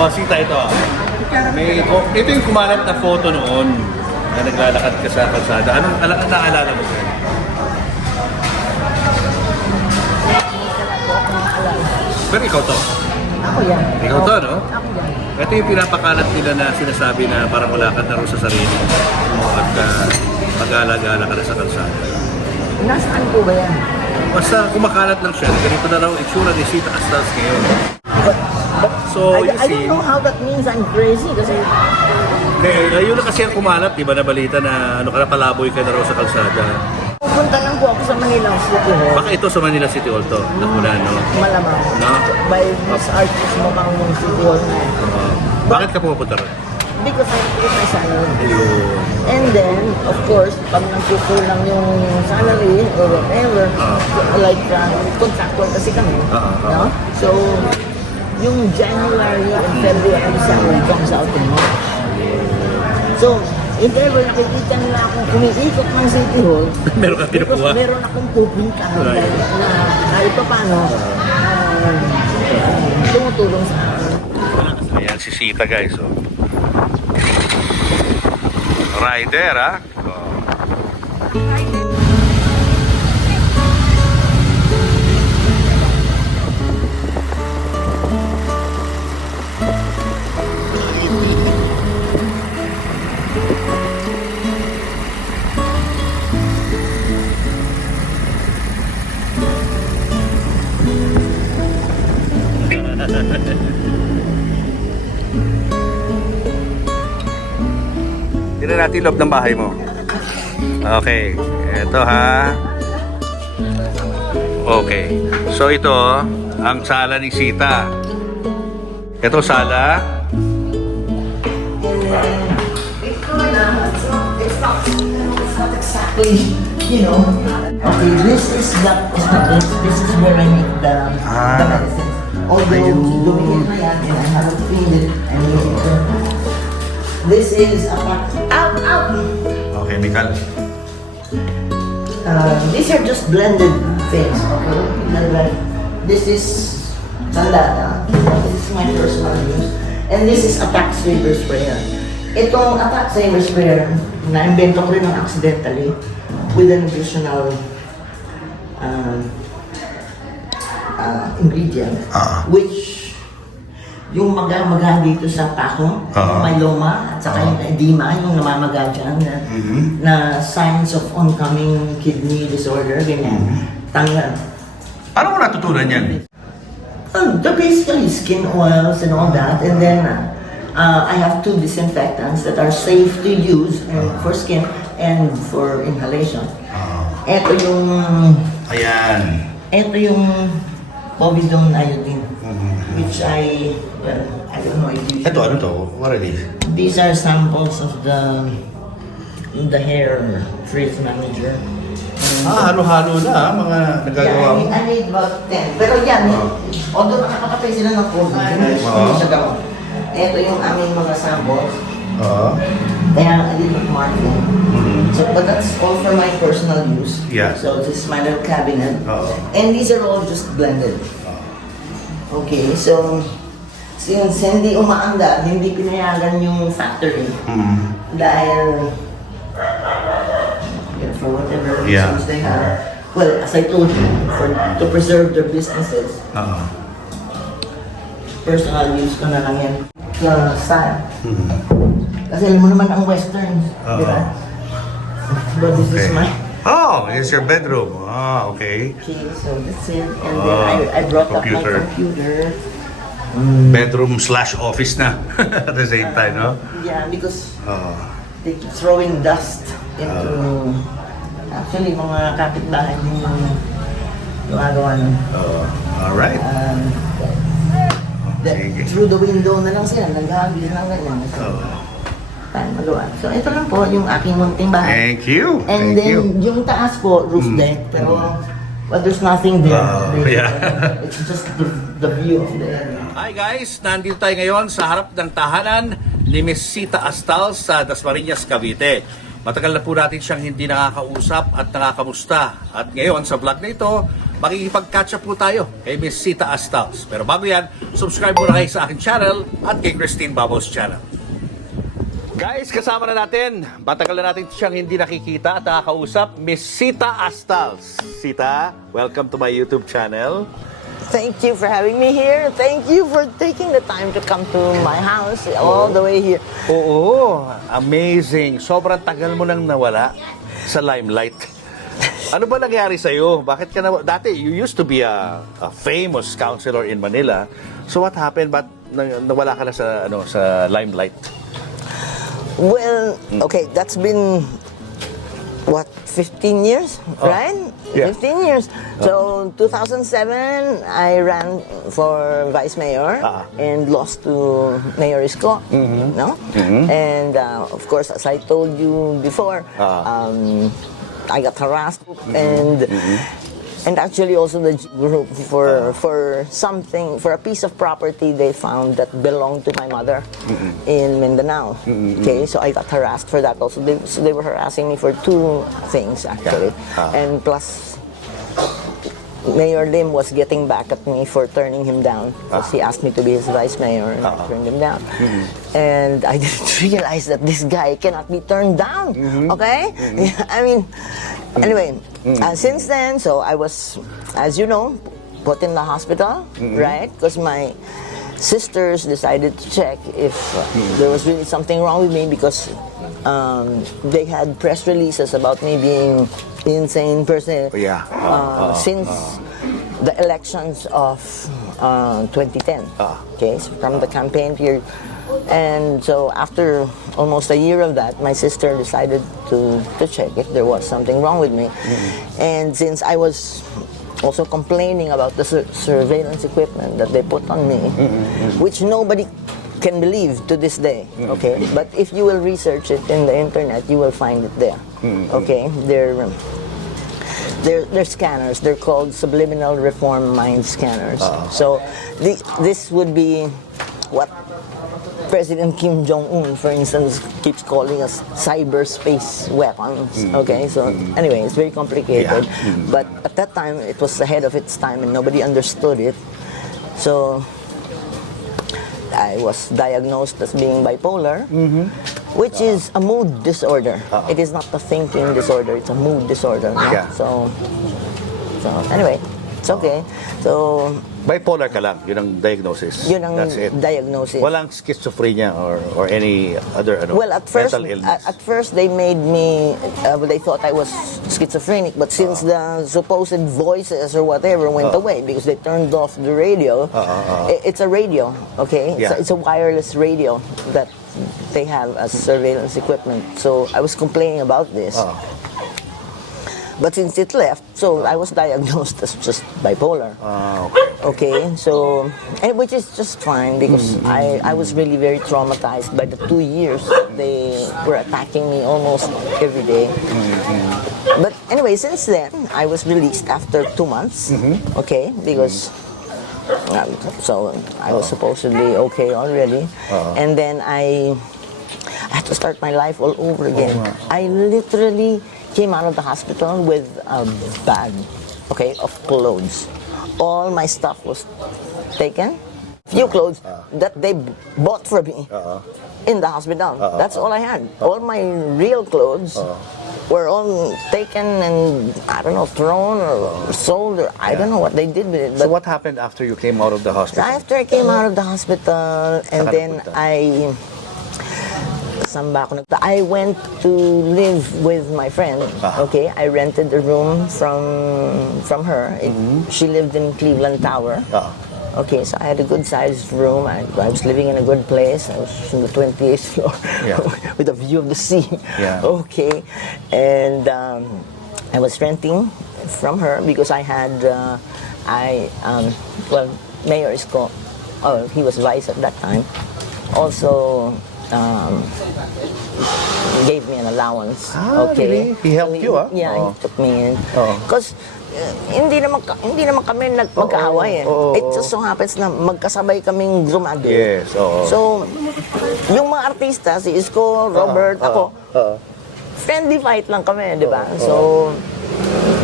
Oh, Cita, ito. Ito yung kumalat na photo noon na naglalakad ka sa kalsada. Anong naalala mo sir? Pero ikaw to? Ako yan. Ikaw to, no? Ako yan. Ito yung pinapakalat nila na sinasabi na parang wala ka na rin sa sarili mo at pag-alagala ka na sa kalsada. Nasaan po ba yan? Basta kumakalat lang siya. Ganito na raw itsura ni Cita Astals ngayon. So, I you see, don't know how that means I'm crazy kasi yun na kasi ang kumalat, di ba, na balita na ano ka na, palaboy ka na raw sa kalsada. pupunta lang po ako sa Manila City Hall. Baka ito sa Manila City Hall to, nakunan, no? Malamang. No? By this artist mo kang yung City Hall na yun. Bakit ka pupunta rin? Because I put my salary. Ayun. And then, of course, pag nagkukulang yung salary or whatever, like contractor kasi kami, no? So, yung January and February salary comes out in March. So, if ever nakikita nila akong kumiikot ng City Hall, Meron ka pinukuha? meron akong pupuntahan Right. na kahit pa paano, tumutulong sa akin. Ayan si Cita, guys. Oh. Rider, ha? Oh. Tignan natin loob ng bahay mo. Okay, eto ha. Okay, so ito ang sala ni Cita. Ito sala. It's not exactly, you know. Okay, this is this is where I make the medicine. Although doing it na yan, and I haven't cleaned it, I need it. This is a out. Okay, Mikal. These are just blended things. Okay, this is sandata. This is my personal use, and this is attack saver sprayer. Itong attack saver sprayer na-invento ko rin ng accidentally with an additional ingredient, which yung maga dito sa pako, may loma, at saka yung edema, yung namamaga dyan, na signs of oncoming kidney disorder, ganyan. Tanggal. Ano mo natutunan yan? They're basically skin oils and all that, and then I have 2 disinfectants that are safe to use for skin and for inhalation. Ito yung... Ayan. Ito yung povidone iodine, which I don't know if you... Ito, ano to? What are these? These are samples of the hair frizz manager. Halo-halo na mga nagagawa mo. I need about 10. Pero yan, although nakakapatay sila ng COVID, hindi siya gawa. Ito yung aming mga samples. Kaya I did not mark them. So, but that's all for my personal use. Yeah. So this is my little cabinet. And these are all just blended. Okay, so since hindi umaanda, hindi pinayagan yung factory. Dahil for whatever reasons they have. Well, as I told you, to preserve their businesses. Personal use ko na lang yan. Style. Kasi alam mo naman ang westerns, di ba? But this is my... Oh, it's your bedroom. Okay. Okay, so that's it. And then I brought up my computer. Bedroom/office na at the same time, no? Yeah, because they keep throwing dust into... Actually, mga kapitbahay yung gumagawa nun. Alright. Through the window na lang sila, naghahagis lang ganyan. Tayo magawa. So, ito lang po yung aking munting bahay. Thank you. And then, yung taas po, roof deck. Pero, well, there's nothing there. It's just the view of the area. Hi guys, nandito tayo ngayon sa harap ng tahanan ni Miss Cita Astals sa Dasmariñas, Cavite. Matagal na po natin siyang hindi nakakausap at nakakamusta. At ngayon, sa vlog na ito, makikipag-catch up po tayo kay Miss Cita Astals. Pero bago yan, subscribe muna kayo sa akin channel at kay Christine Babos channel. Guys, kasama na natin. Matagal na natin siyang hindi nakikita at nakakausap, Miss Cita Astals. Cita, welcome to my YouTube channel. Thank you for having me here. Thank you for taking the time to come to my house all the way here. Oo, amazing. Sobrang tagal mo nang nawala sa limelight. Ano ba nangyari sa'yo? Bakit ka na... Dati, you used to be a famous councilor in Manila. So what happened? Ba't nawala ka na sa limelight? Well, okay, that's been, what, 15 years, right? Yeah. 15 years. So, 2007, I ran for vice mayor and lost to Mayor Isko, no? And, of course, as I told you before, I got harassed and actually also the group for something, for a piece of property they found that belonged to my mother in Mindanao. Okay, so I got harassed for that also. They were harassing me for two things actually. And plus, Mayor Lim was getting back at me for turning him down because he asked me to be his vice mayor and I turned him down. And I didn't realize that this guy cannot be turned down. Okay? I mean, anyway, since then, so I was, as you know, put in the hospital, right? Because my sisters decided to check if there was really something wrong with me because they had press releases about me being insane person since the elections of 2010. Okay, so from the campaign period. And so after almost a year of that, my sister decided to check if there was something wrong with me. And since I was also complaining about the surveillance equipment that they put on me, which nobody can believe to this day, okay? But if you will research it in the internet, you will find it there, okay? They're scanners. They're called subliminal reform mind scanners. So this would be what President Kim Jong-un, for instance, keeps calling us cyberspace weapons. Okay, so anyway, it's very complicated. But at that time, it was ahead of its time and nobody understood it. So I was diagnosed as being bipolar, which is a mood disorder. It is not a thinking disorder, it's a mood disorder. No? So anyway, it's okay. So bipolar ka lang, yun ang diagnosis. Yun ang That's it. diagnosis. Walang schizophrenia or any other well, at first, mental illness. At first they made me, they thought I was schizophrenic, but since the supposed voices or whatever went away because they turned off the radio, it's a radio, okay? It's a wireless radio that they have as surveillance equipment. So I was complaining about this. But since it left, so I was diagnosed as just bipolar. Okay, so, and which is just fine because I was really very traumatized by the 2 years that they were attacking me almost every day. But anyway, since then, I was released after 2 months, okay, because so I was supposedly okay already. And then I had to start my life all over again. I literally came out of the hospital with a bag, okay, of clothes. All my stuff was taken. Few clothes that they bought for me in the hospital. That's all I had. All my real clothes were all taken and, I don't know, thrown or sold or I don't know what they did with it. So what happened after you came out of the hospital? After I came out of the hospital and then I went to live with my friend. Okay, I rented a room from her. She lived in Cleveland Tower. Okay, so I had a good sized room. I was living in a good place. I was on the 28th floor with a view of the sea. Okay, and I was renting from her because I had Mayor Isko, he was vice at that time, also gave me an allowance. Really? He helped you, Yeah, he took me in. Because hindi naman kami magkaaway. It just so happens na magkasabay kaming graduate. Yes, So, yung mga artista, si Isko, Robert, ako, friendly fight lang kami, di ba? So,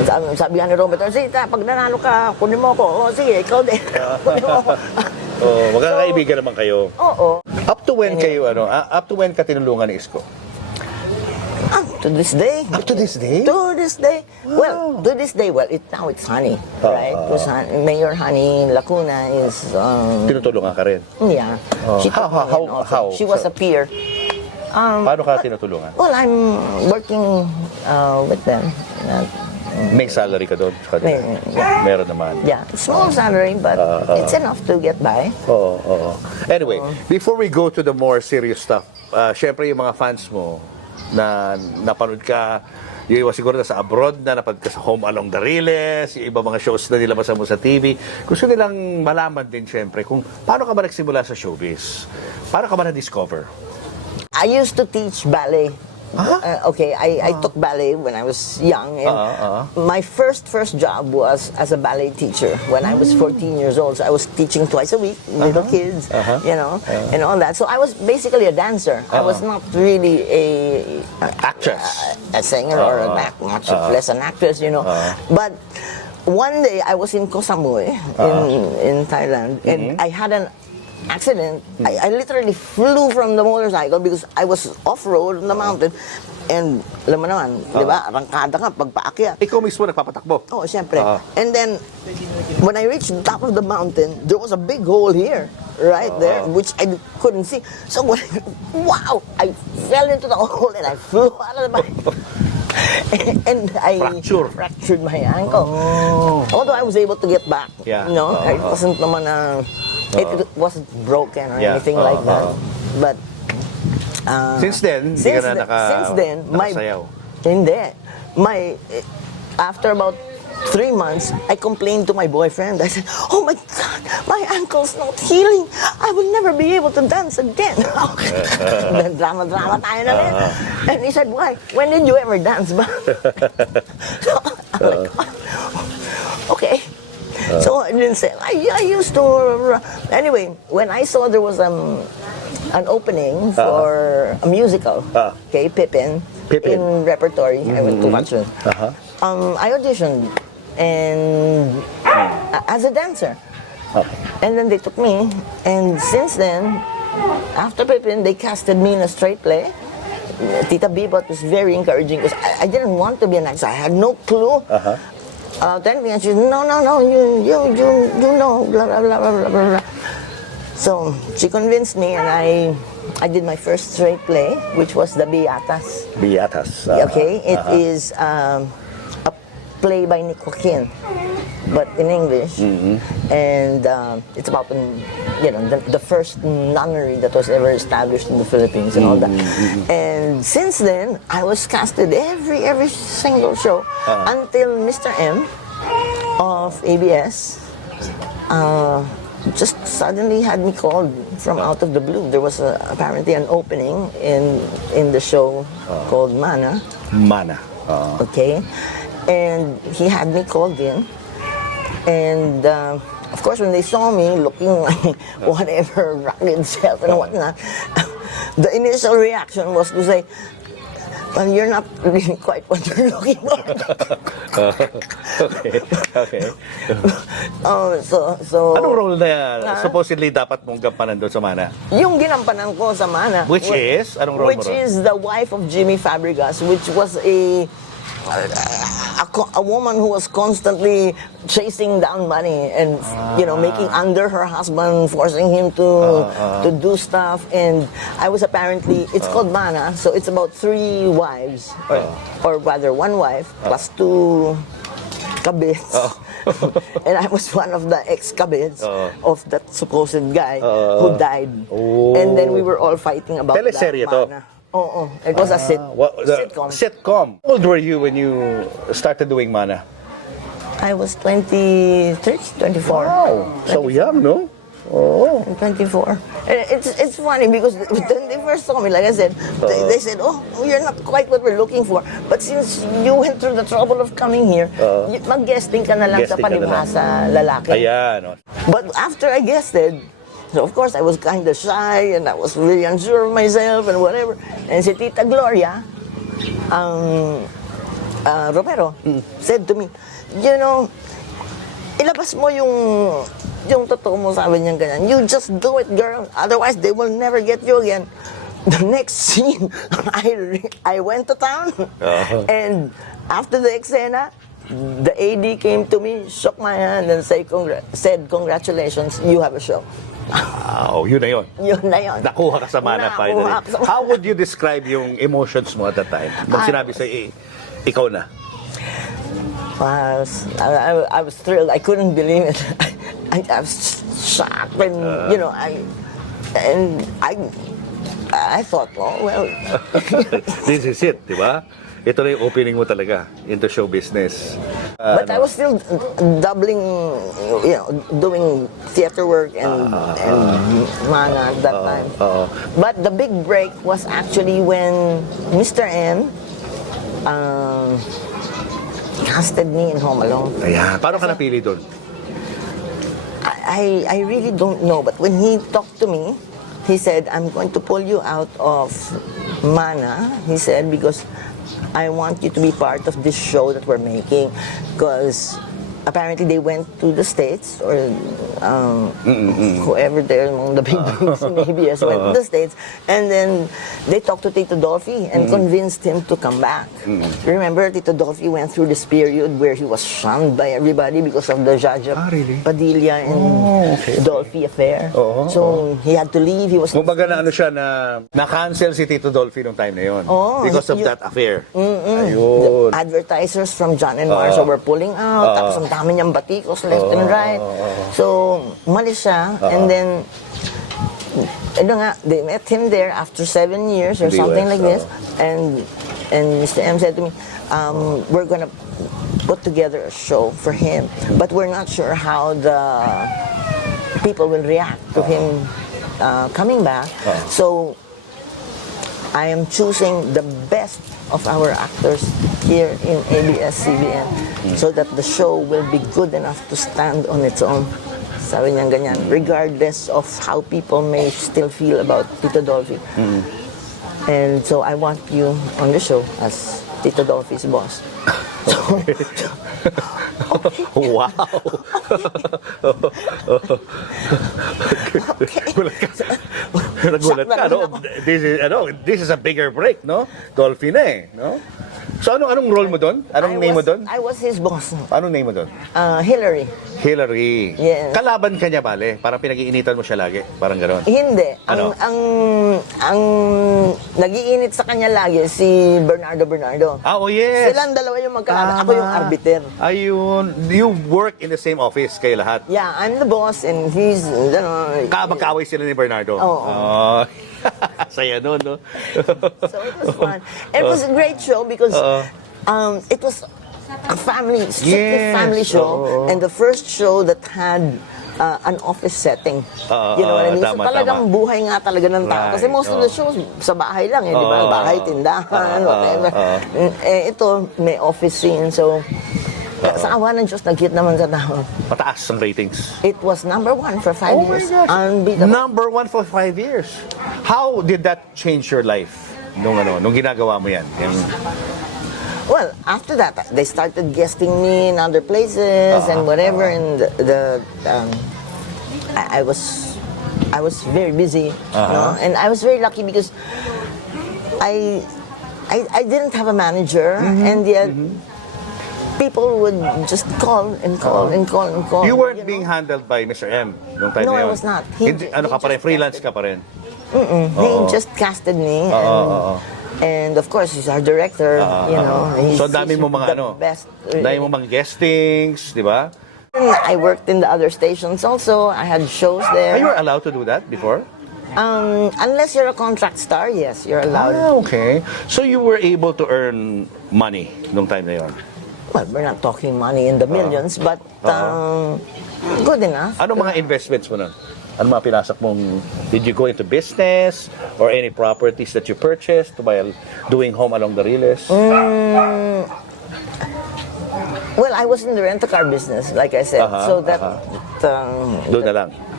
sabi ni Robert, Cita, pag nanalo ka, kunin mo ako. Sige, ikaw din. Kunin mo ako. Magkakaibigan naman kayo. Oo. Up to when up to when ka tinulungan ni Isko? To this day. Up to this day? To this day. Well, to this day, now it's Honey, right? Because Mayor Honey Lacuna is... Tinutulungan ka rin? Yeah. She took me in also. How? She was a peer. Paano ka tinutulungan? Well, I'm working with them. May salary ka doon? Yeah. Meron naman. Yeah, small salary, but it's enough to get by. Oo. Anyway, before we go to the more serious stuff, syempre yung mga fans mo na napanood ka, yung iba siguro na sa abroad na napanood ka sa Home Along the Riles, yung iba mga shows na nilabas mo sa TV, gusto nilang malaman din syempre kung paano ka ba nagsimula sa showbiz? Paano ka ba na-discover? I used to teach ballet. I took ballet when I was young, and my first job was as a ballet teacher when I was 14 years old. So I was teaching twice a week, little kids, and all that. So I was basically a dancer. I was not really Actress, a singer or much less an actress, But one day I was in Koh Samui in Thailand, and I had an accident. I literally flew from the motorcycle because I was off-road on the mountain. And alam mo naman, di ba, arangkada ka pagpaakyat. Ikaw mismo nagpapatakbo? Oo, siyempre. And then, when I reached the top of the mountain, there was a big hole here, right there, which I couldn't see. So, wow! I fell into the hole and I flew out of the bike. And I fractured my ankle. Although I was able to get back. Yeah. It wasn't naman it wasn't broken or anything like that. But since then, nakasayaw. After about 3 months, I complained to my boyfriend. I said, "Oh my God, my ankle's not healing. I will never be able to dance again." Then drama tayo na rin. And he said, "Why? When did you ever dance ba?" So I'm like, okay. So I didn't say, I used to. Anyway, when I saw there was an opening for a musical, Pippin, in repertory, I went to watch it. I auditioned and as a dancer. And then they took me, and since then, after Pippin, they casted me in a straight play. Tita Bibot was very encouraging because I didn't want to be an actor. I had no clue. Then she said, no, you know, blah, blah, blah, blah, blah, blah. So she convinced me, and I did my first straight play, which was the Beatas. Okay, it is a play by Nick Joaquin, but in English, and it's about the first nunnery that was ever established in the Philippines and all that. And since then, I was casted every single show until Mr. M of ABS just suddenly had me called from out of the blue. There was apparently an opening in the show called Mana. Okay. And he had me called in, and of course, when they saw me looking like whatever, rugged self and whatnot, the initial reaction was to say, "Well, you're not really quite what you're looking for." Okay. So. Anong role na supposedly dapat mong gampanan doon sa Mana? Yung ginampanan ko sa Mana. Which is? Anong role mo ron? Which is the wife of Jimmy Fabregas, which was a woman who was constantly chasing down money and making under her husband, forcing him to do stuff. And I was apparently, it's called Mana, so it's about 3 wives, or rather 1 wife plus 2 kabits. And I was one of the ex-kabits of that supposed guy who died. And then we were all fighting about Teleserye that Mana. Oh, it was a sitcom. Sitcom. How old were you when you started doing Mana? I was 23, 24. Wow, so young, no? Oh. 24. It's funny because when they first saw me, like I said, they said, "Oh, you're not quite what we're looking for. But since you went through the trouble of coming here, mag-guesting ka na lang sa palibhasa lalaki." Ayan. But after I guested, so of course I was kind of shy and I was really unsure of myself and whatever. And si Tita Gloria, Romero, said to me, you know, ilabas mo yung totoo mo, sabi niya ganyan. You just do it, girl. Otherwise, they will never get you again. The next scene, I went to town, and after the eksena, the AD came to me, shook my hand, and said, congratulations, you have a show. Wow, yun na yun. Yun na yun. Nakuha ka sa mana finally. Nakuha ka sa mana. How would you describe yung emotions mo at that time? Nung sinabi sa'yo, ikaw na. I was thrilled. I couldn't believe it. I was shocked, and you know, I thought, oh well. This is it, di ba? Ito na yung opening mo talaga into show business. But I was still doubling, you know, doing theater work and mana at that time. But the big break was actually when Mr. M casted me in Home Alone. Ayan. Paano ka napili doon? I really don't know, but when he talked to me, he said, I'm going to pull you out of mana, he said, because I want you to be part of this show that we're making. Because apparently they went to the States, or whoever there among the big dogs in ABS went to the States, and then they talked to Tito Dolphy and convinced him to come back. Remember, Tito Dolphy went through this period where he was shunned by everybody because of the Jaja really? Padilla and Dolphy affair. So he had to leave. He was Kumbaga na ano siya na-cancel si Tito Dolphy nung time na yun. Because of that affair. Ayun. The advertisers from John and Marshall were pulling out. Tapos ang dami niyang batikos left and right. So, umalis siya. And then, ano nga, they met him there after 7 years or something like this. And Mr. M said to me, we're gonna put together a show for him. But we're not sure how the people will react to him coming back. So, I am choosing the best of our actors here in ABS-CBN so that the show will be good enough to stand on its own. Sabi niya ganyan, regardless of how people may still feel about Tito Dolphy. And so I want you on the show as Tito Dolphy's boss. Wow! Nagulat ka, no? This is a bigger break, no? Dolphy na eh, no? So anong role mo doon? Anong name mo doon? I was his boss. Anong name mo doon? Hillary. Hillary. Yes. Kalaban ka niya, bale? Parang pinag-iinitan mo siya lagi? Parang gano'n? Hindi. Ano? Ang nag-iinit sa kanya lagi si Bernardo. Oh yes! Silang dalawa yung magkalaban. Ako yung arbiter. Ayun. You work in the same office kayo lahat? Yeah, I'm the boss and he's, Magkaaway sila ni Bernardo? Oo. Saya nun, no? So it was fun. And it was a great show because it was a strictly family show. And the first show that had an office setting. You know what I mean? So talagang buhay nga talaga ng tao. Kasi most of the shows sa bahay lang, di ba? Bahay, tindahan, whatever. Ito, may office scene. So, sa awa ng Diyos, nag-hit naman sa tao. Mataas ang ratings. It was number 1 for 5 years. My gosh. Unbeatable. Number 1 for 5 years. How did that change your life? Nung ginagawa mo yan? Well, after that, they started guesting me in other places and whatever, and I was very busy, you know? And I was very lucky because I didn't have a manager, and yet people would just call and call and call and call. You weren't being handled by Mr. M nung time No, na yun? I was not. Ano ka pa rin? Freelance ka pa rin? He just casted me, and of course, he's our director, you know. So, dami mo mga dami mo mga guestings, di ba? I worked in the other stations also. I had shows there. Are you allowed to do that before? Unless you're a contract star, yes, you're allowed. Okay. So, you were able to earn money nung time na yun? Well, we're not talking money in the millions, but good enough. Ano mga investments mo nun? Ano mga pinasok mong, did you go into business or any properties that you purchased while doing Home Along the Riles? Well, I was in the rent-a-car business, like I said, so that Doon na lang.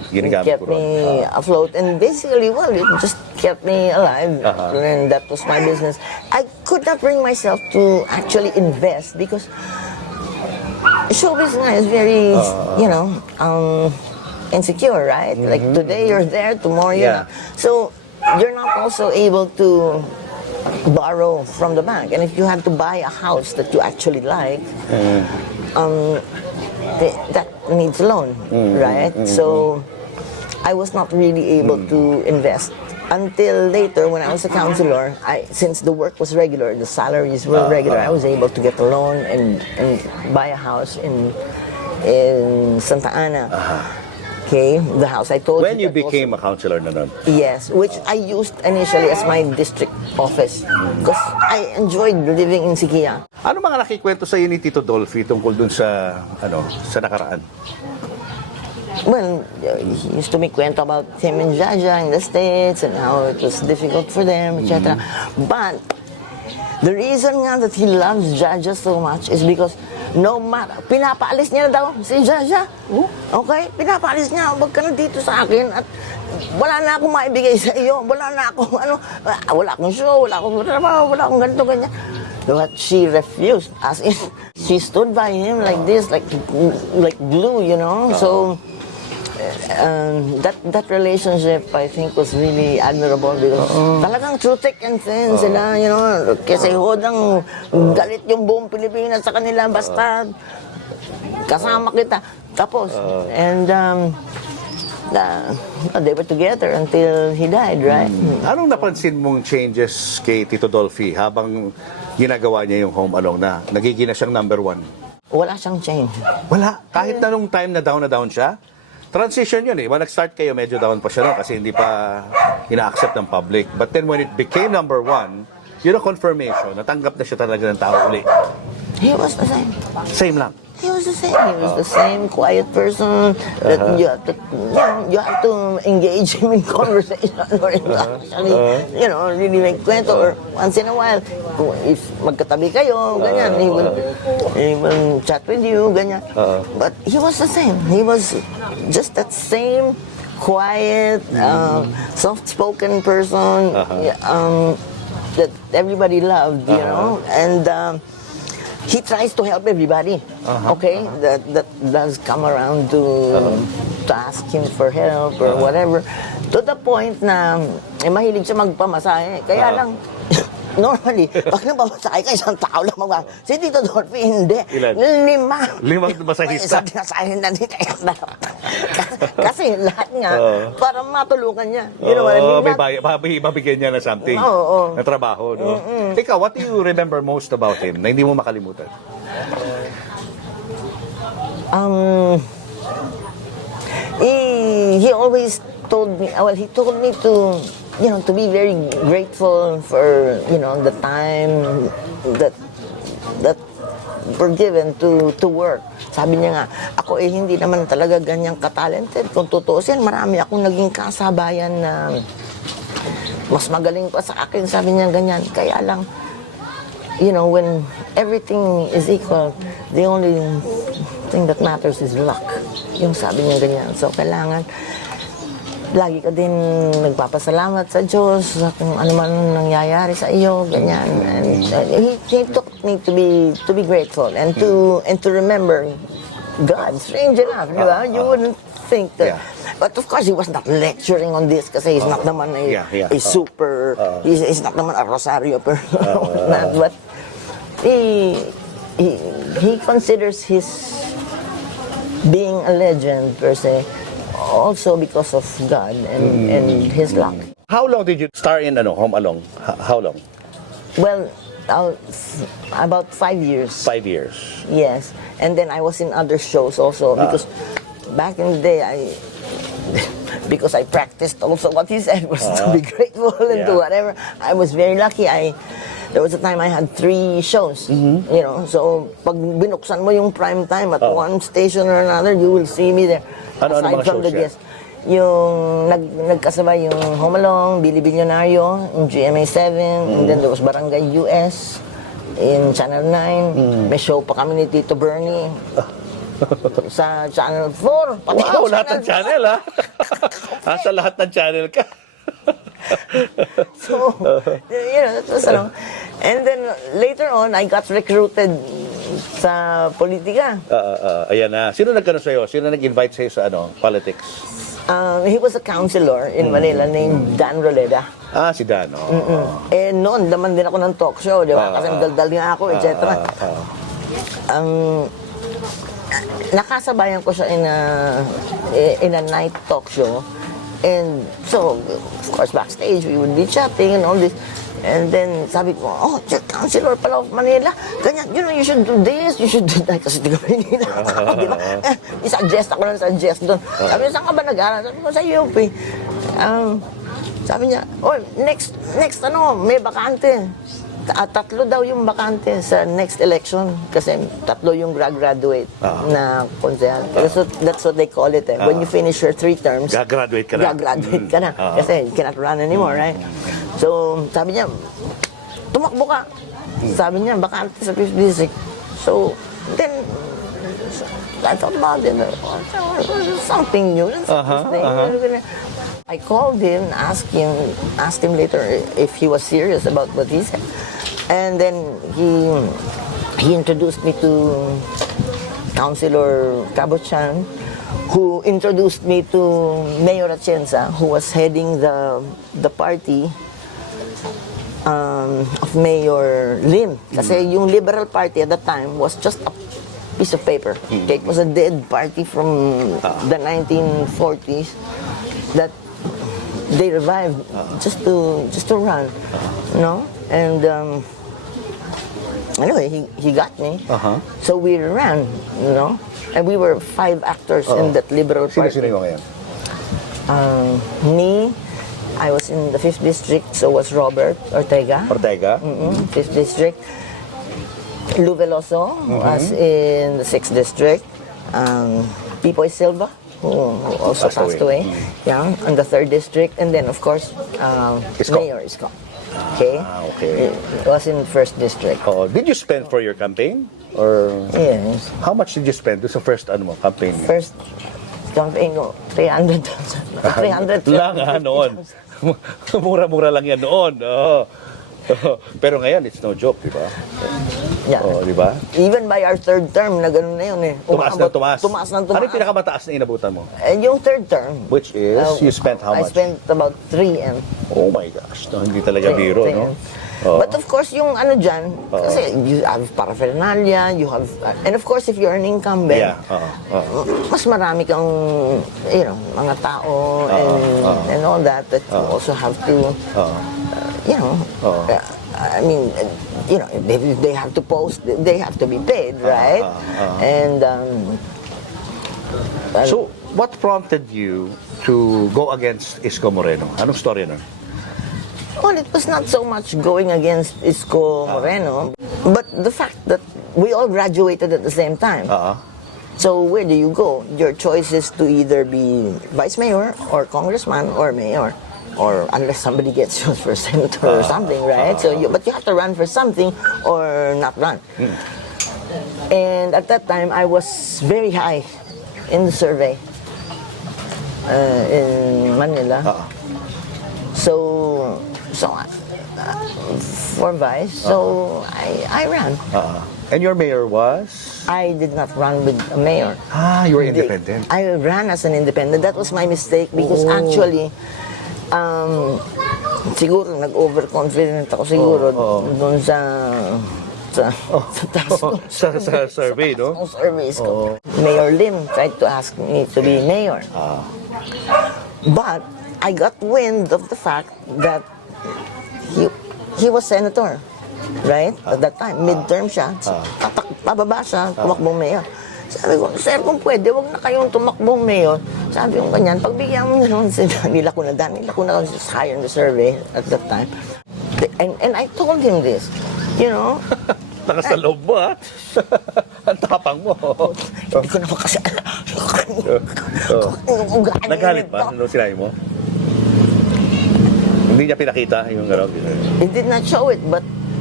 Ginagamit kept ko ron. me afloat. And basically, well, it just kept me alive. And that was my business. I could not bring myself to actually invest because showbiz is very, insecure, right? Like today you're there, tomorrow you're not. So you're not also able to borrow from the bank. And if you have to buy a house that you actually like, that needs a loan, right? So I was not really able to invest. Until later, when I was a councilor, since the work was regular, the salaries were regular, I was able to get a loan and buy a house in Santa Ana. Okay, the house I told When you that became a councilor na nun? Yes, which I used initially as my district office because I enjoyed living in Siquia. Ano mga nakikwento sa iyo ni Tito Dolphy tungkol dun sa nakaraan? Well, he used to make kwento about him and Jaja in the States and how it was difficult for them, etc. But the reason nga that he loves Jaja so much is because no matter, pinapaalis niya na daw si Jaja. Okay? Pinapaalis niya, wag ka na dito sa akin at wala na akong maibigay sa iyo. Wala na akong wala akong show, wala akong trabaho, wala akong ganito, ganyan. But she refused. As in, she stood by him like this, like glue, So, that relationship, I think, was really admirable because talagang true thick and thin sila, kasi hodang galit yung buong Pilipinas sa kanila, basta kasama kita. Tapos, and they were together until he died, right? Anong napansin mong changes kay Tito Dolphy habang ginagawa niya yung Home Alone na nagiging na siyang #1? Wala siyang change. Wala. Kahit na nung time na down siya, transition yun eh. When nag-start kayo, medyo down pa siya no? Kasi hindi pa ina-accept ng public. But then when it became #1, yun ang confirmation. Natanggap na siya talaga ng tao uli. He was the same. Same lang. He was the same. He was the same quiet person that you have to engage him in conversation or actually, really make kwento or once in a while, if magkatabi kayo, ganyan, he will chat with you, ganyan. But he was the same. He was just that same quiet, soft-spoken person that everybody loved, and he tries to help everybody. Okay, that does come around to ask him for help or whatever. To the point na mahilig siya magpamasahe. Kaya lang, normally, pag nagpamasahe ka, isang tao lang magpamasahe. Si Tito Dolphy, hindi. Ilan? 5. 5 masahista? Sabi na sa akin na dito. Kasi lahat nga, para matulungan niya. You know what I mean? Mabigyan niya na something. Na trabaho, no? Ikaw, what do you remember most about him na hindi mo makalimutan? He always told me, he told me to be very grateful for, the time that were given to work. Sabi niya nga, ako hindi naman talaga ganyang ka-talented. Kung tutuusin, marami akong naging kasabayan na mas magaling pa sa akin. Sabi niya ganyan. Kaya lang, when everything is equal, the only thing that matters is luck. Yung sabi niya ganyan. So, kailangan lagi ka din nagpapasalamat sa Diyos sa kung ano man nangyayari sa iyo, ganyan. And he taught me to be grateful and to remember God. Strange enough, di ba? You wouldn't think that. But of course, he was not lecturing on this kasi he's not naman a super, he's not naman a Rosario person. But he considers his being a legend per se also because of God and his luck. How long did you star in Home Alone? How long? Well, about 5 years. 5 years. Yes, and then I was in other shows also because back in the day because I practiced also what he said was to be grateful and to whatever. I was very lucky. There was a time I had 3 shows, so pag binuksan mo yung prime time at one station or another, you will see me there. Ano mga from shows the guests. Yung nagkasabay yung Home Alone, Billy Billionario, yung GMA7, and then there was Barangay US in Channel 9. May show pa kami ni Tito Bernie. Sa Channel 4. Pati Wow, sa lahat ng channel, ha? Sa lahat ng channel ka. So, that was and then later on, I got recruited sa politika. Ayan na. Sino nagkano sa'yo? Sino nag-invite sa'yo sa politics? He was a councilor in Manila named Dan Roleda. Si Dan. Eh noon, daman din ako ng talk show, di ba? Kasi daldal nga ako, etc. Nakasabayan ko siya in a night talk show. And so, of course, backstage, we would be chatting and all this. And then, sabi ko, oh, Councilor pala of Manila. Ganyan, you should do this, you should do that. Kasi di ka Manila. Di ba? I-suggest ako lang, suggest doon. Sabi niya, saan ka ba nag-aaral? Sabi ko, sa UP. Sabi niya, oh, next, may bakante. Tatlo daw yung bakante sa next election. Kasi tatlo yung graduate na konsehal. That's what they call it. When you finish your 3 terms, gagraduate ka na. Gagraduate ka na. Kasi you cannot run anymore, right? So, sabi niya, tumakbo ka. Sabi niya, bakante sa 5th district. So, then, I thought about it. Something new. I called him, asked him later if he was serious about what he said. And then he introduced me to Councilor Cabochan, who introduced me to Mayor Atienza, who was heading the party of Mayor Lim. Kasi yung Liberal Party at that time was just a piece of paper. Okay? It was a dead party from the 1940s that they revived just to run, And anyway, he got me. So we ran, and we were 5 actors in that Liberal Party. Sino yung ngayon? Me, I was in the 5th district, so was Robert Ortega. 5th district. Lou Veloso was in the 6th district. Pipoy Silva, who also passed away. Yeah, in the 3rd district. And then, of course, Mayor Isko. Okay? Okay. It was in 1st district. Did you spend for your campaign? Or Yes. how much did you spend sa first campaign? First campaign ko, 300,000. 300 lang noon. Mura-mura lang yan noon. Pero ngayon, it's no joke, di ba? Yeah. Di ba? Even by our 3rd term, na gano'n na yun eh. Tumaas na tumaas. Tumaas na tumaas. Ano yung pinakamataas na inabutan mo? And yung 3rd term, Which is, you spent how I much? spent about 3M. Oh my gosh, hindi talaga biro, no? But of course, yung ano dyan, kasi you have paraphernalia, you have, and of course, if you're an incumbent, mas marami kang, mga tao and all that you also have to, I mean, they have to post, they have to be paid, right? And so, what prompted you to go against Isko Moreno? Anong story nun? well, it was not so much going against Isko Moreno, but the fact that we all graduated at the same time. So where do you go? Your choice is to either be vice mayor or congressman or mayor, or unless somebody gets you for senator or something, right? But you have to run for something or not run. And at that time, I was very high in the survey in Manila. So for vice, so I ran. And your mayor was? I did not run with a mayor. You were independent. I ran as an independent. That was my mistake because actually, siguro nag-overconfident ako siguro doon sa survey, no? Surveys ko. Mayor Lim tried to ask me to be mayor. But I got wind of the fact that he was senator, right? At that time, midterm siya. Pababa siya, tumakbong mayor. Sabi ko, sir, kung pwede, wag na kayong tumakbong mayor. Sabi ko ganyan, pagbigyan mo naman, nila ko na high in the survey at that time. And I told him this, Nakasaloob mo, ha? Ang tapang mo. Hindi ko naman kasi alam. Nagalit ba? Ano sinabi mo? Hindi niya pinakita yung He did not show it, but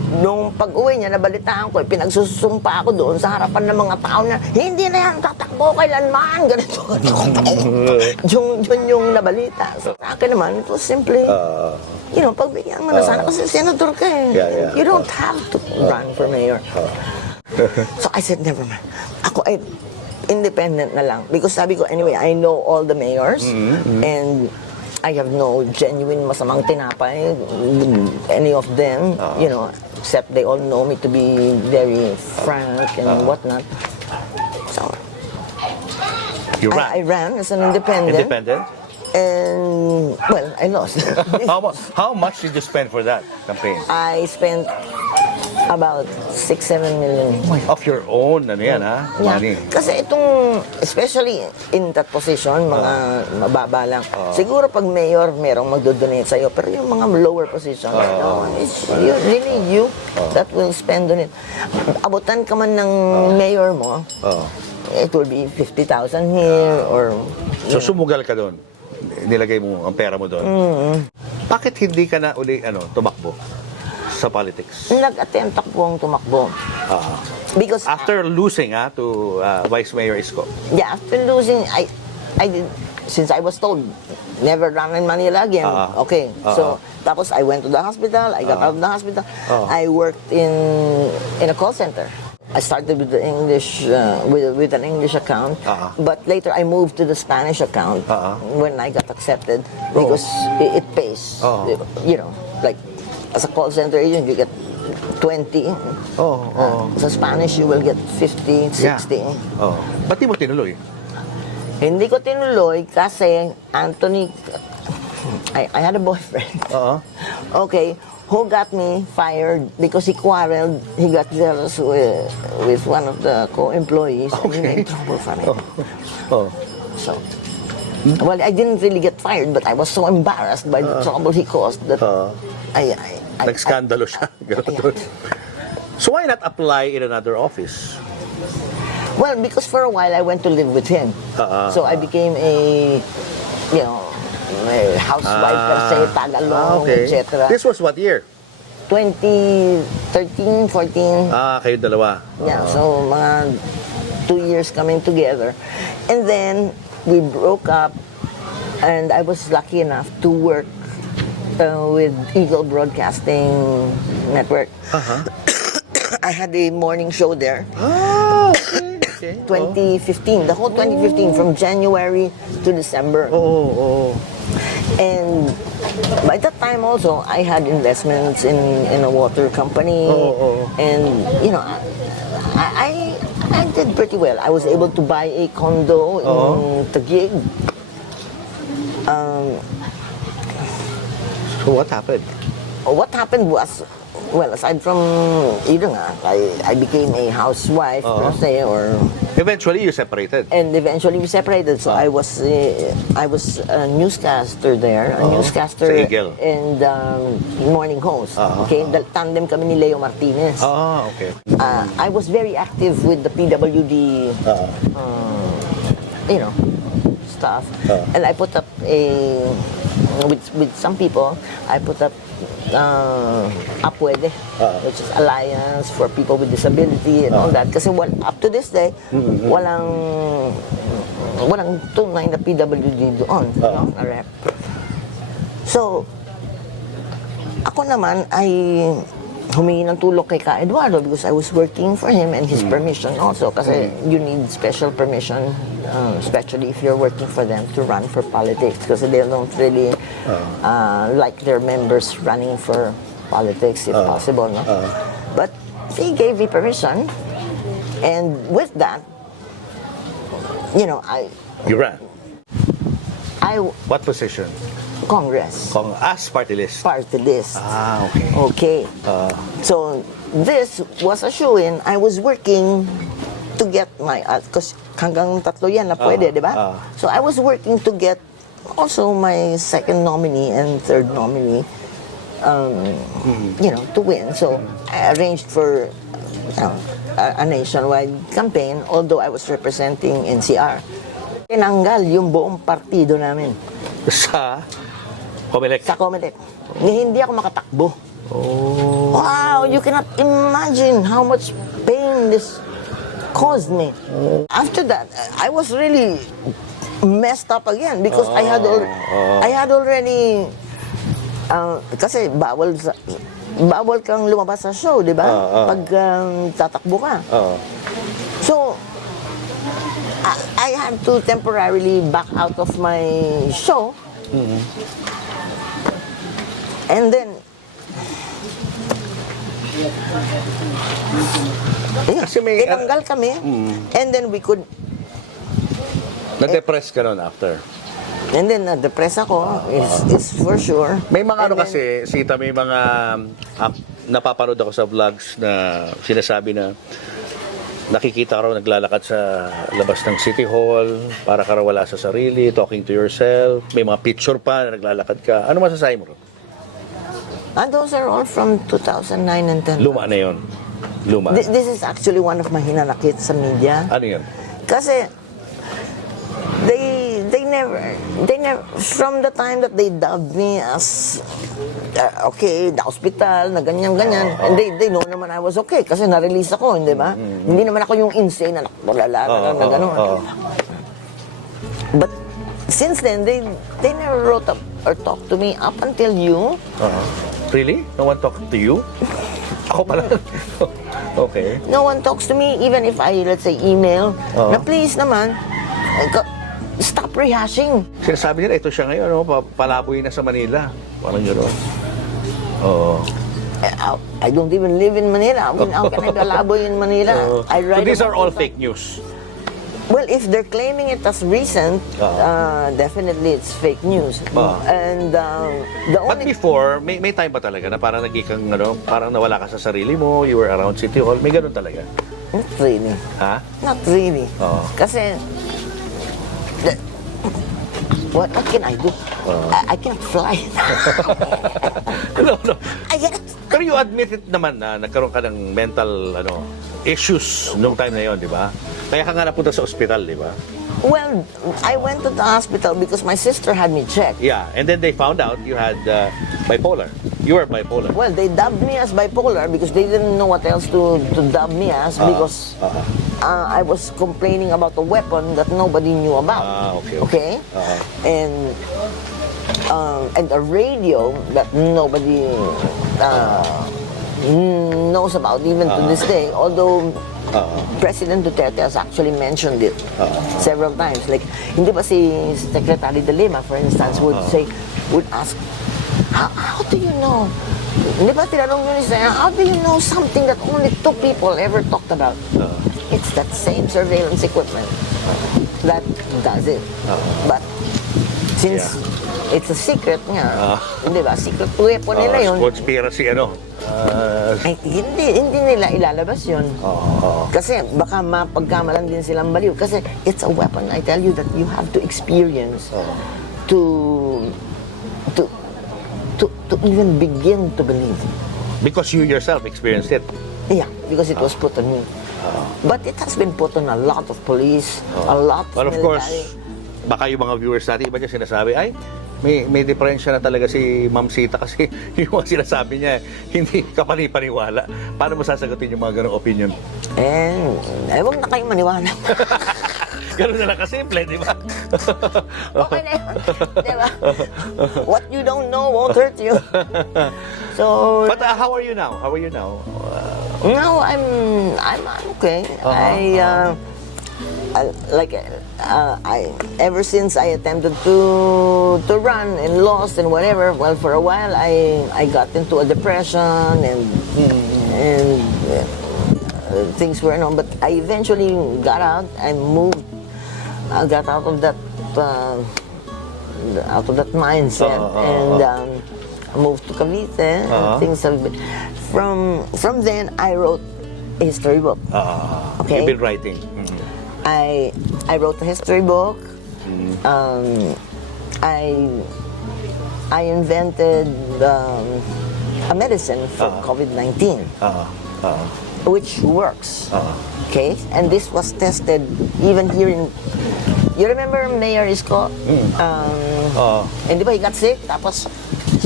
nung pag-uwi niya, nabalitaan ko, pinagsusumpa ako doon sa harapan ng mga tao na, hindi na yan tatakbo kailanman, ganito. Yun yung nabalita. So, sa akin naman, it was simply, pagbigyan mo na sana kasi senador ka eh. You don't have to run for mayor. So I said, never mind. Ako ay independent na lang. Because sabi ko, anyway, I know all the mayors and I have no genuine masamang tinapay, any of them, except they all know me to be very frank and whatnot. So, I ran as an independent. And, well, I lost. How much did you spend for that campaign? I spent about 6-7 million. Of your own, money? Kasi itong, especially in that position, mga mababa lang. Siguro pag mayor, merong magdodonate sa'yo. Pero yung mga lower position, it's really you that will spend on it. Abutan ka man ng mayor mo, it will be 50,000 here or... So sumugal ka doon? Nilagay mo ang pera mo doon? Bakit hindi ka na uli tumakbo sa politics? Nag-attempt akong tumakbo. Because after losing to Vice Mayor Isko? Yeah, after losing, I did, since I was told, never run in Manila again. Okay, so tapos I went to the hospital, I got out of the hospital, I worked in a call center. I started with the English, with an English account, but later I moved to the Spanish account when I got accepted because it pays. Like as a call center agent, you get 20. Sa Spanish, you will get 50, 60. Ba't di mo tinuloy? Hindi ko tinuloy kasi, Anthony, I had a boyfriend. Okay, who got me fired because he quarreled, he got jealous with one of the co-employees and he made trouble for me. So, well, I didn't really get fired, but I was so embarrassed by the trouble he caused that nag-skandalo siya. So why not apply in another office? Well, because for a while I went to live with him. So I became a housewife per se, tagalong, etc. This was what year? 2013, 14. Kayo dalawa. Yeah, so mga 2 years coming together. And then we broke up and I was lucky enough to work with Eagle Broadcasting Network. I had a morning show there. 2015, the whole 2015 from January to December. And by that time also, I had investments in a water company, and I did pretty well. I was able to buy a condo in Taguig. So what happened? What happened was, well, aside from I became a housewife per se, or eventually you separated. And eventually we separated. So I was a newscaster there, a newscaster and morning host. Okay, tandem kami ni Leo Martinez. Okay. I was very active with the PWD, stuff, and I put up with some people. I put up Apwede, which is Alliance for People with Disability and all that. Kasi up to this day, walang tunay na PWD doon, na rep. So, ako naman ay humingi ng tulong kay Ka Eduardo because I was working for him and his permission also. Kasi you need special permission, especially if you're working for them to run for politics because they don't really like their members running for politics if possible. No? But he gave me permission, and with that, You ran? What position? Congress. As party list? Party list. Okay. Okay. So, this was a show-in. I was working to get my, because hanggang 3 yan na pwede, di ba? So, I was working to get also my second nominee and third nominee, to win. So, I arranged for a nationwide campaign, although I was representing NCR. Tinanggal yung buong partido namin. Sa Comelec? Sa Comelec. Hindi ako makatakbo. Oh. Wow, you cannot imagine how much pain this caused me. After that, I was really messed up again because I had already kasi bawal kang lumabas sa show, di ba? Pag tatakbo ka. So I had to temporarily back out of my show. And then Kasi may tinanggal kami. And then we could na-depress ka nun after. And then na-depress ako, is for sure. May mga And then, kasi, Sita, may mga napapanood ako sa vlogs na sinasabi na nakikita ka raw naglalakad sa labas ng City Hall para ka raw wala sa sarili, talking to yourself. May mga picture pa na naglalakad ka. Ano masasabi mo ron? those are all from 2009 and 10. Luma na yun. Luma. This is actually one of my hinanakit sa media. Ano yun? Kasi they never from the time that they dubbed me as okay, the hospital na ganyan and they know naman I was okay kasi na-release ako, hindi ba? Hindi naman ako yung insane na nakapalala na gano'n. But since then they never wrote up or talked to me up until you. Really? No one talked to you? Ako pala. Okay. No one talks to me even if I, let's say, email na please naman stop rehashing. Sinasabi nila, ito siya ngayon, palaboy na sa Manila. Parang gano'n. Oo. I don't even live in Manila. How can I palaboy in Manila? I So write these are about all it. fake news. Well, if they're claiming it as recent, definitely it's fake news. And the But only before, may time ba talaga na parang naging parang nawala ka sa sarili mo, you were around City Hall, may ganun talaga? not really, Ha? not really. Oo. Kasi what can I do? I can't fly. No. I can't. Pero you admit it naman na nagkaroon ka ng mental issues nung time na yon, di ba? Kaya ka nga napunta sa ospital, di ba? Well, I went to the hospital because my sister had me checked. Yeah, and then they found out you had bipolar. You were bipolar. Well, they dubbed me as bipolar because they didn't know what else to dub me as because I was complaining about a weapon that nobody knew about. Okay. And a radio that nobody knows about even to this day. Although President Duterte has actually mentioned it several times. Like, hindi ba si Secretary De Lima, for instance, would ask, how do you know? Hindi ba tinanong nyo ni Sarah, how do you know something that only 2 people ever talked about? It's that same surveillance equipment that does it. But since it's a secret nga, hindi ba? Secret weapon nila yun. Conspiracy, Ay, hindi nila ilalabas yun. Kasi baka mapagkamalan din silang baliw. Kasi it's a weapon, I tell you, that you have to experience to even begin to believe. Because you yourself experienced it. Yeah, because it was put on me. But it has been put on a lot of police, a lot of But of military. course, baka yung mga viewers natin, iba niya sinasabi, ay, may diferensya na talaga si Ma'am Cita kasi yung mga sinasabi niya, hindi ka panipaniwala. Paano mo sasagutin yung mga ganong opinion? Huwag na kayong maniwala. Ganun na lang kasimple, di ba? Okay na yun. Di ba? What you don't know won't hurt you. So, But how are you now? How are you now? now I'm okay. Ever since I attempted to run and lost and whatever, well, for a while I got into a depression and things were on, but I eventually got out. I got out of that mindset and moved to Cavite. Things have been from then. I wrote a history book. Okay, You've been writing. I wrote a history book. I invented a medicine for COVID-19, which works. Okay, and this was tested even here in. You remember Mayor Isko? And di ba he got sick? Tapos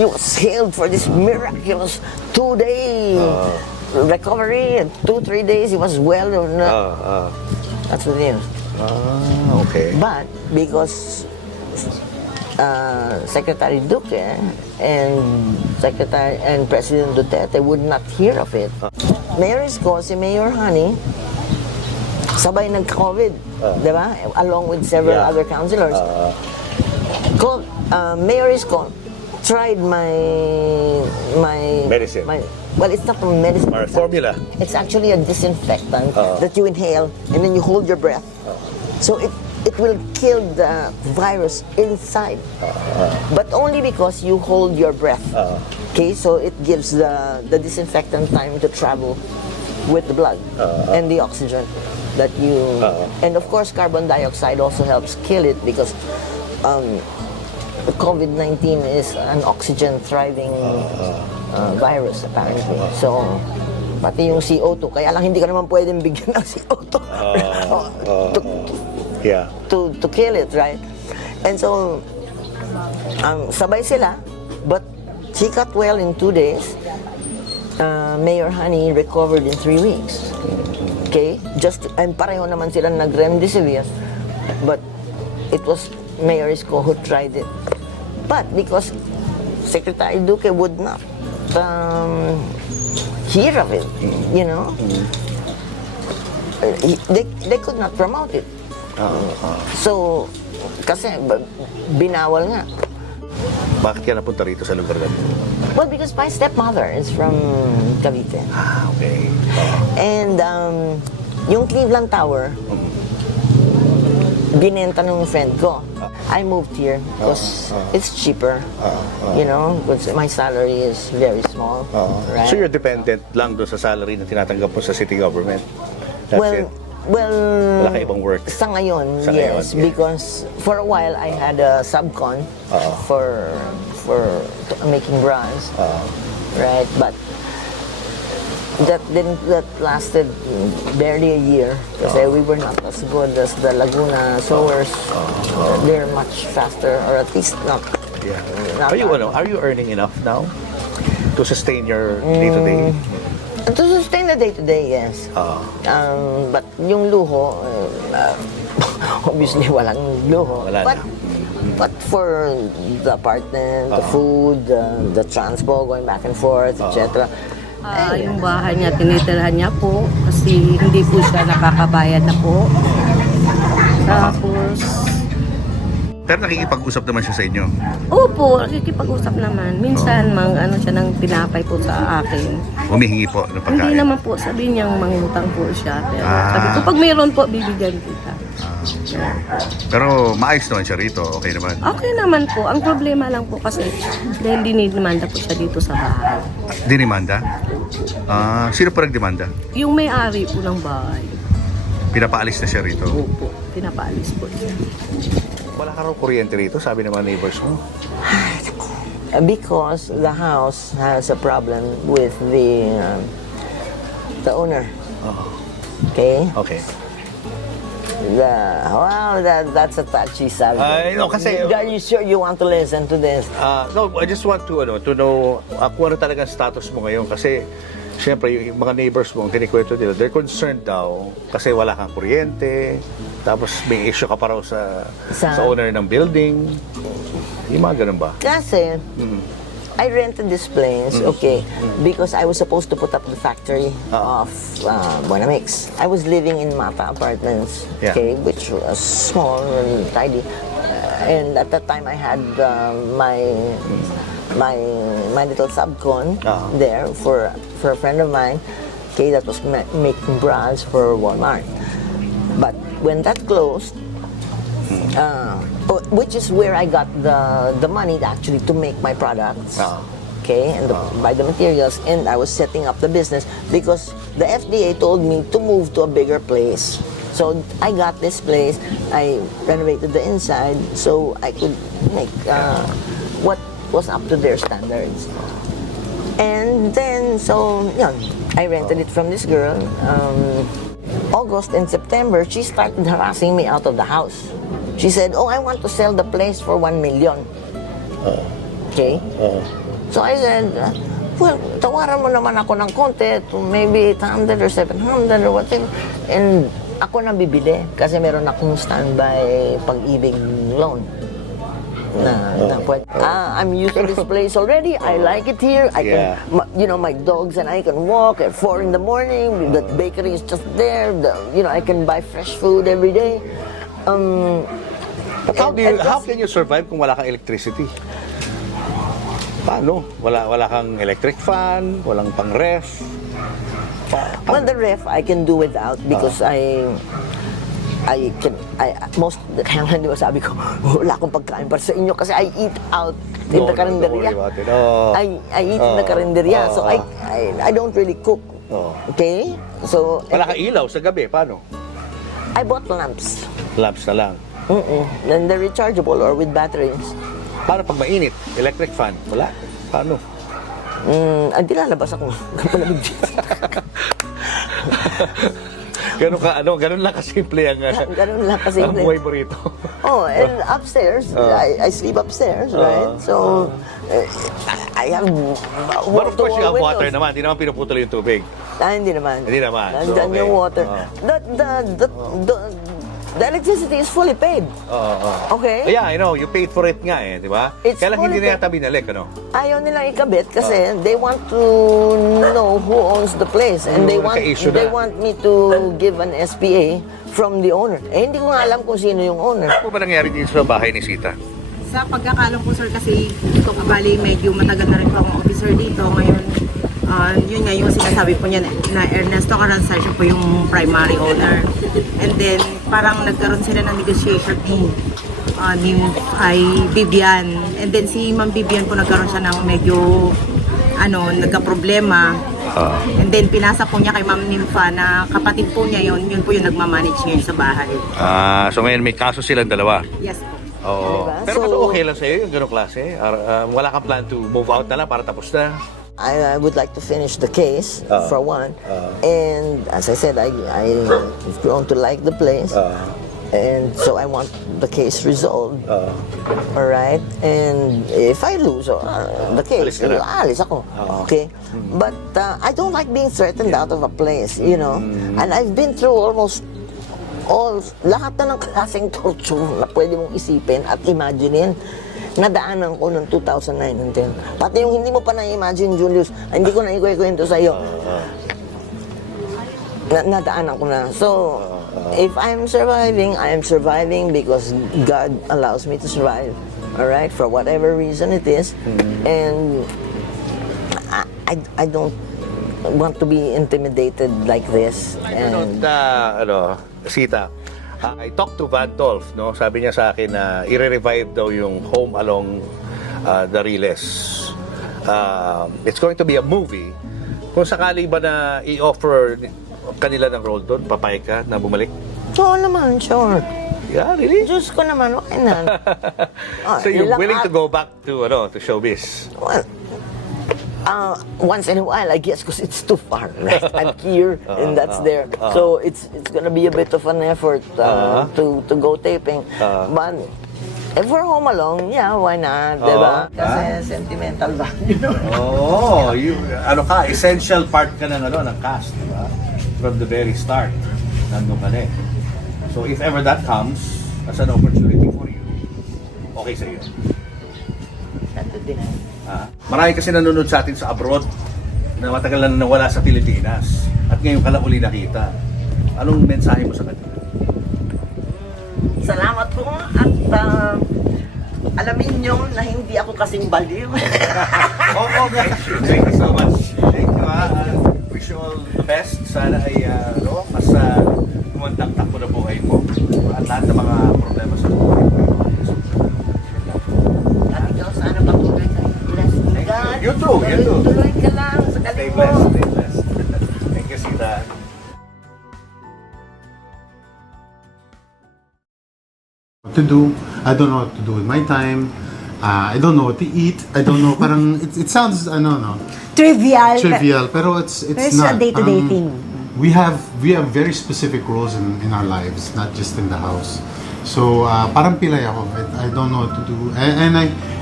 he was hailed for this miraculous 2-day recovery. And 2-3 days, he was well. That's the news. Okay. But because Secretary Duque and President Duterte would not hear of it. Mayor Isko, si Mayor Honey, sabay nag-COVID, di ba? Along with several other councilors. Mayor Isko tried my Medicine. Well, it's not a medicine. Or formula. It's actually a disinfectant that you inhale and then you hold your breath. So it will kill the virus inside. But only because you hold your breath. Okay, so it gives the disinfectant time to travel with the blood and the oxygen that you... And of course, carbon dioxide also helps kill it because COVID-19 is an oxygen-thriving virus, apparently. So, pati yung CO2, kaya lang hindi ka naman pwedeng bigyan ng CO2 to kill it, right? And so, sabay sila, but he got well in 2 days. Mayor Honey recovered in 3 weeks. Okay? And pareho naman sila nag-remdesivir, but it was Mayor Isko who tried it. But because Secretary Duque would not hear of it, you know, they could not promote it. So, kasi binawal nga. Bakit ka napunta rito sa lugar natin? Well, because my stepmother is from Cavite. Okay. And yung Cleveland Tower, binenta ng friend ko. I moved here because it's cheaper, you know, because my salary is very small. Right? So you're dependent lang doon sa salary na tinatanggap mo sa city government? That's it? Well, Wala ka ibang work? Sa ngayon, Sa ngayon, yes, because for a while I had a subcon for making bras, right? But that lasted barely a year kasi we were not as good as the Laguna sewers. They're much faster, or at least not. Yeah. Not Are you earning enough now to sustain your day-to-day? To sustain the day-to-day, yes. But yung luho, obviously walang luho. Wala na. But for the apartment, the food, the transport, going back and forth, etc. Yung bahay niya, tinitirahan niya po kasi hindi po siya nakakabayad na po. Tapos, Pero nakikipag-usap naman siya sa inyo? opo, nakikipag-usap naman. Minsan, ano siya ng tinapay po sa akin. Humihingi po ng pagkain? Hindi naman po, sabi niyang mangutang po siya. Pero sabi ko, pag mayroon po, bibigyan kita. Pero maayos naman siya rito, okay naman? Okay naman po. Ang problema lang po kasi dahil dinidemanda po siya dito sa bahay. Dinimanda? Sino pa nagdemanda? Yung may-ari po ng bahay. Pinapaalis na siya rito? Opo, pinapaalis po siya. Wala ka raw kuryente rito, sabi ng mga neighbors mo? Because the house has a problem with the owner. Okay? Okay. That's a touchy subject. I know, kasi... Are you sure you want to listen to this? No, I just want to know kung ano talaga status mo ngayon kasi siyempre yung mga neighbors mo, ang kinikwento nila, they're concerned daw kasi wala kang kuryente, tapos may issue ka pa raw sa owner ng building. Yung mga ganun ba? Kasi, I rented this place, okay, because I was supposed to put up the factory of Bonamix. I was living in Mata Apartments, okay, which was small and tidy. And at that time, I had my little subcon there for a friend of mine, okay, that was making bras for Walmart. But when that closed, which is where I got the money actually to make my products, okay, and buy the materials, and I was setting up the business because the FDA told me to move to a bigger place. So I got this place, I renovated the inside so I could make what was up to their standards. And then, so, yun, I rented it from this girl. August and September, she started harassing me out of the house. She said, "Oh, I want to sell the place for 1 million." Okay? So I said, well, tawaran mo naman ako ng konti, to maybe 800 or 700 or whatever. And ako na bibili kasi meron akong standby pag-ibig loan. I'm used to this place already. I like it here. I can, my dogs and I can walk at 4 in the morning. The bakery is just there. I can buy fresh food every day. But how can you survive kung wala kang electricity? Paano? Wala kang electric fan, walang pang ref. Well, the ref I can do without because most kaya nga diba sabi ko, wala akong pagkain para sa inyo kasi I eat out in the karinderya. I eat in the karinderya, so I don't really cook. Okay? So Wala kang ilaw sa gabi, paano? I bought lamps. Lamps na lang. And they're rechargeable or with batteries. Paano pag mainit? Electric fan? Wala. Paano? Hindi lalabas ako. Malamig dito. Ganun lang kasimple ang Ganun lang kasimple. ang buhay mo rito. And upstairs, I sleep upstairs, right? So, I have But of course, you have windows. water naman. Hindi naman pinuputol yung tubig. Hindi naman. Hindi naman. So, Nandyan okay. yung water. The electricity is fully paid. Okay? Yeah, I know. You paid for it nga di ba? It's Kaya lang hindi fully na yata binalik, Ayaw nilang ikabit kasi they want to know who owns the place and they naka-issue they na. want me to give an SPA from the owner. Hindi ko nga alam kung sino yung owner. Ano ba nangyari dito sa bahay ni Cita? Sa pagkakalam ko sir kasi ito bali medyo matagal na rin po akong officer dito ngayon. Yun nga yung sinasabi po niya na Ernesto Carranza siya po yung primary owner. And then parang nagkaroon sila ng negotiation ni Vivian. And then si Ma'am Vivian po nagkaroon siya ng medyo nagka-problema. And then pinasa po niya kay Ma'am Nympha na kapatid po niya yun po yung nagmamanage ngayon sa bahay. So ngayon may kaso silang dalawa. Yes po. Oo. Diba? Pero So- okay lang sa'yo yung ganong klase? Wala kang plan to move out na lang para tapos na? I would like to finish the case for one, and as I said, I've grown to like the place, and so I want the case resolved. All right, and if I lose the case, alis ako. Okay, but I don't like being threatened out of a place, and I've been through almost lahat na ng klaseng torture na pwede mong isipin at imaginein. Nadaanan ko noong 2009 and 10. Pati yung hindi mo pa na-imagine, Julius, hindi ko na ikwento sa iyo. Nadaanan ko na. So, if I'm surviving, I am surviving because God allows me to survive. All right? For whatever reason it is. And I don't want to be intimidated like this. And Cita, I talked to Van Dolph, no? Sabi niya sa akin na i-revive daw yung Home Along the Riles. It's going to be a movie. Kung sakali ba na i-offer kanila ng role doon, papayag ka na bumalik? Oo naman, sure. Yeah, really? Diyos ko naman, okay na. So you're ilang willing to go back to showbiz? Well, once in a while, I guess, because it's too far. Right? I'm here, and that's there. So it's gonna be a bit of an effort to go taping. But if we're home alone, yeah, why not, diba? Kasi sentimental value. essential part ka ng cast, diba? From the very start, nandun ka na eh. So if ever that comes as an opportunity for you, okay sa iyo. Marami kasi nanonood sa atin sa abroad na matagal na nawala sa Pilipinas at ngayon ka lang uli nakita. Anong mensahe mo sa kanila? Salamat po at alamin nyo na hindi ako kasing baliw. Thank you so much. Thank you wish you all the best. Sana ay mas gumantak-tak mo na buhay mo at lahat ng mga problema sa buhay mo. At ikaw sana patuloy ka. Bless me, God. You too. Tuloy ka lang sa Stay galing mo. blessed. Stay blessed. Thank you, Cita. What to do. I don't know what to do with my time. I don't know what to eat. I don't know. Parang it sounds trivial, pero it's not. a day-to-day thing. We have very specific roles in our lives, not just in the house. So parang pilay ako. I don't know what to do, and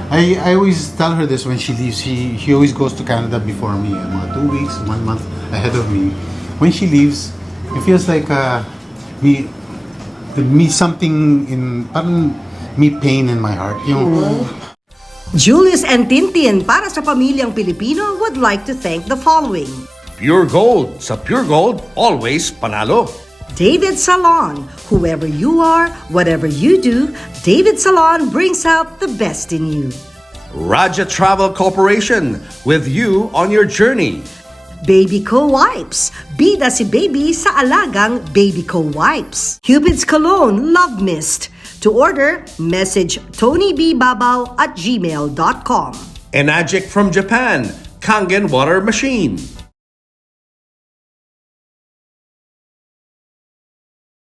I always tell her this when she leaves. She always goes to Canada before me, mga 2 weeks, 1 month ahead of me. When she leaves, it feels like me something in parang me pain in my heart. Yung Julius and Tintin para sa pamilyang Pilipino would like to thank the following. Pure Gold. Sa Pure Gold, always panalo. David Salon. Whoever you are, whatever you do, David Salon brings out the best in you. Raja Travel Corporation. With you on your journey. Baby Co Wipes. Bida si baby sa alagang Baby Co Wipes. Cupid's Cologne Love Mist. To order, message tonybbabaw@gmail.com. Enagic from Japan. Kangen Water Machine.